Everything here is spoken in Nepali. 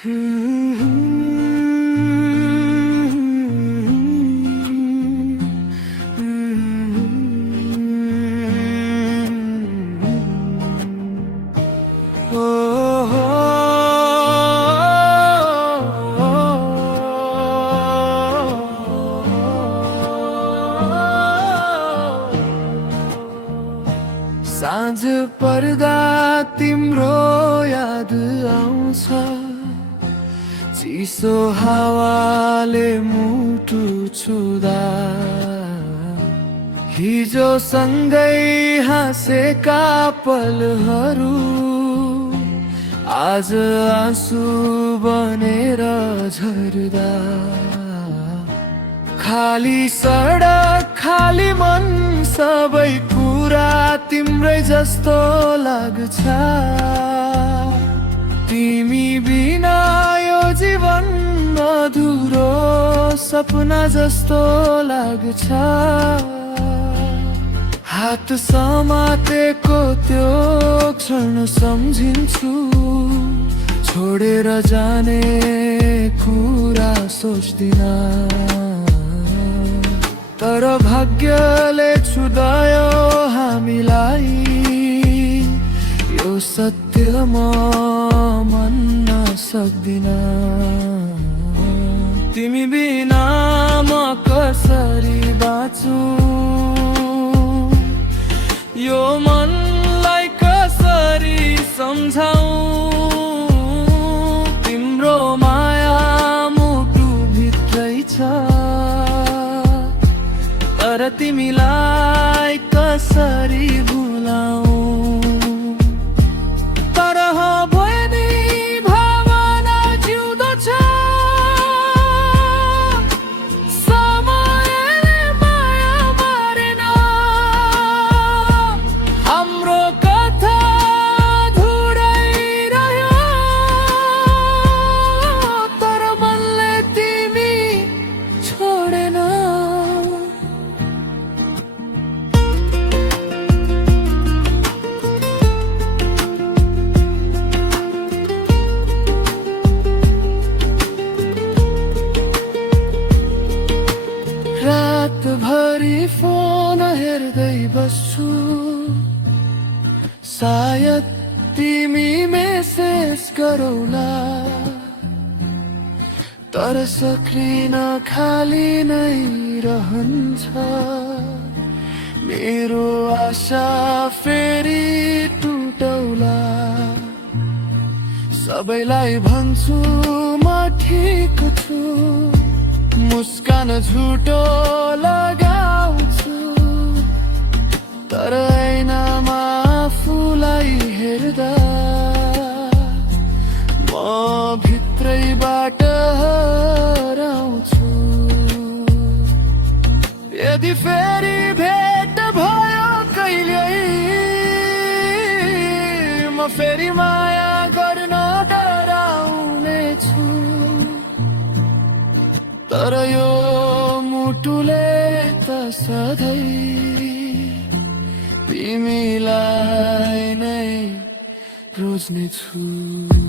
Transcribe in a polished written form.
साँझ पर्दा तिम्रो याद आउँछ, चिसो हावाले मुटु छुँदा, हिजो सँगै हाँसेका पलहरू आज आँसु बनेर झर्दा, खाली सडक खाली मन सबै कुरा तिम्रै जस्तो लाग्छ। तिमी बिना यो जीवन अधुरो सपना जस्तो लाग्छ। हात समातेको त्यो क्षण सम्झिन्छु, छोडेर जाने कुरा सोच्दिन, तर भाग्यले छुदायो हामीलाई, यो सत्य म मान्न सक्दिन। तिमी बिना म कसरी बाँचु, यो मनलाई कसरी सम्झाऊ, तिम्रो माया मुटु भित्रै छ, तर तिमीलाई कसरी भुलाऊ। तर भयो नि भावना जिउँदो छ, समयले माया मारेन, हाम्रो कथा धुडाइरह्यो, तर मनले तिमी छोडेन। रातभरि फोन हेर्दै बस्छु, सायद तिमी मेसेज गरौला, तर सक्रिन खाली नै रहन्छ। मेरो आशा फेरि टुटौला, सबैलाई भन्छु म ठिक छु, मुस्कान झुटो लगाउँछु, तर ऐनामा आफूलाई हेर्दा म भित्रैबाट हराउँछु। यदि फेरि भेट भयो कहिल्यै, म फेरि माया गर्न डराउनेछु, तर यो मुटुले त सधैँ तिमीलाई नै रोज्नेछु।